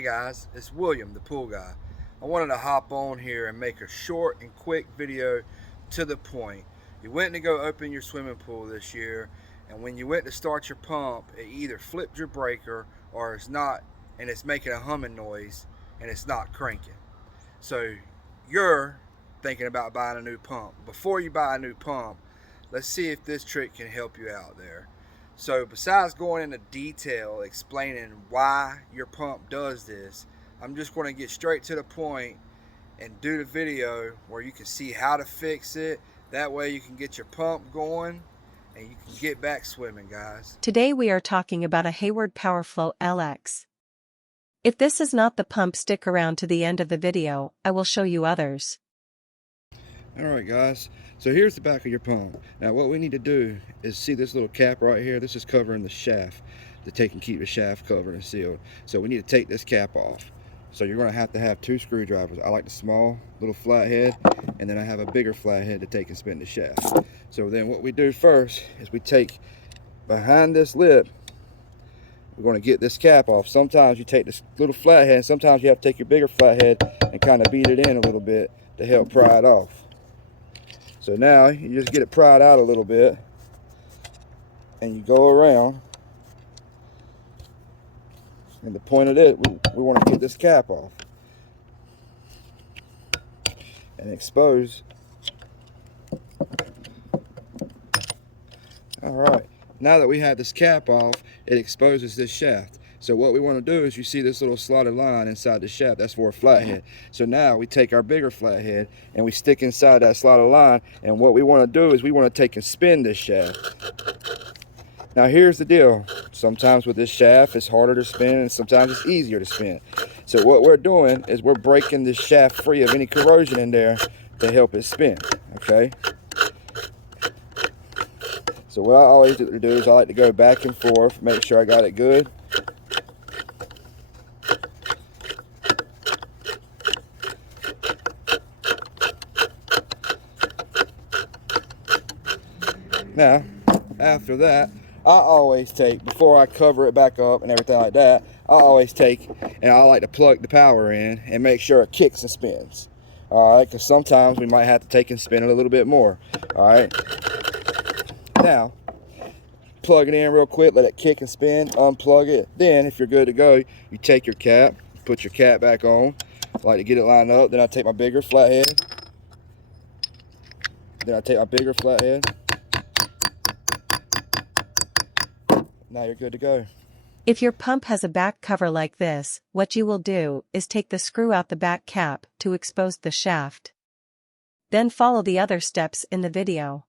Hey guys, it's William, the pool guy. I wanted to hop on here and make a short and quick video to the point. You went to go open your swimming pool this year, and when you went to start your pump, it either flipped your breaker or it's not, and it's making a humming noise and it's not cranking. So you're thinking about buying a new pump. Before you buy a new pump, let's see if this trick can help you out there. So besides going into detail explaining why your pump does this, I'm just going to get straight to the point and do the video where you can see how to fix it. That way you can get your pump going and you can get back swimming, guys. Today we are talking about a Hayward PowerFlow LX. If this is not the pump, stick around to the end of the video. I will show you others. Alright guys, so here's the back of your pump. Now what we need to do is see this little cap right here. This is covering the shaft to take and keep the shaft covered and sealed. So we need to take this cap off. So you're going to have two screwdrivers. I like the small little flathead, and then I have a bigger flathead to take and spin the shaft. So then what we do first is we take behind this lip. We're going to get this cap off. Sometimes you take this little flathead, and sometimes you have to take your bigger flathead and kind of beat it in a little bit to help pry it off. So now you just get it pried out a little bit and you go around, and the point of it, we want to get this cap off and expose. Alright, now that we have this cap off, it exposes this shaft. So what we want to do is, you see this little slotted line inside the shaft, that's for a flathead. So now we take our bigger flathead and we stick inside that slotted line, and what we want to do is we want to take and spin this shaft. Now here's the deal, sometimes with this shaft it's harder to spin and sometimes it's easier to spin. So what we're doing is we're breaking this shaft free of any corrosion in there to help it spin, okay? So what I always do is I like to go back and forth, make sure I got it good. Now, after that, I always take, before I cover it back up and everything like that, I always take and I like to plug the power in and make sure it kicks and spins. Alright, because sometimes we might have to take and spin it a little bit more. Alright, now, plug it in real quick, let it kick and spin, unplug it. Then, if you're good to go, you take your cap, put your cap back on. I like to get it lined up. Then I take my bigger flathead. Now you're good to go. If your pump has a back cover like this, what you will do is take the screw out the back cap to expose the shaft. Then follow the other steps in the video.